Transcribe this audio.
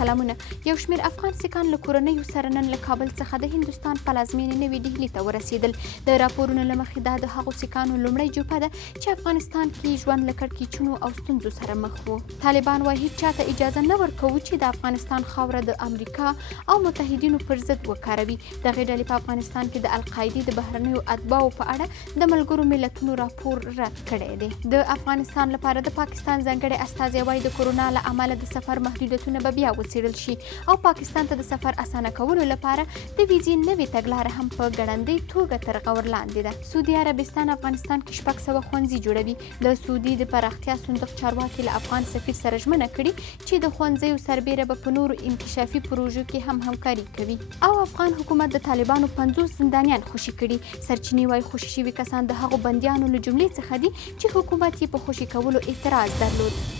سلامونه. یو شمېر افغان سیکان له کورنیو سره نن له کابل څخه د هندوستان پلازمینې نوې ډهلي ته ورسېدل. د راپورونو له مخې دا د هغو سیکانو لومړی جوپه ده چې افغانستان کې ژوند له کړکېچونو او ستونزو سره مخ وو. طالبان وايي چاته اجازه نه ورکوو چې د افغانستان خاوره د امریکا او متحدینو پر ضد وکاروي. دغې ډلې په افغانستان کې د القاعدې د بهرنیو اتباعو په اړه د ملګرو ملتونو راپور رد کړی دی. د افغانستان لپاره د پاکستان ځانګړی استازی وايي د کورونا له امله د سفر محدودیتونه به بیا وڅېړل شي او پاکستان ته د سفر اسانه کولو لپاره د ویزې نوې تګلاره هم په ګړندۍ توګه تر غور لاندې ده. سعودي عربستان افغانستان کې 600 ښوونځي جوړوي. د سعودي د پراختیا صندوق چارواکي له افغان سفیر سره ژمنه کړې چې د ښوونځیو سربیره به په نورو انکشافي پروژو کې هم همکاري کوي. او افغان حکومت د طالبانو 50 زندانیان خوشي کړي. سرچینې وايي خوشي شوي کسان د هغو بندیانو له جملې څخه دي چې حکومت یې په خوشي کولو اعتراض درلود.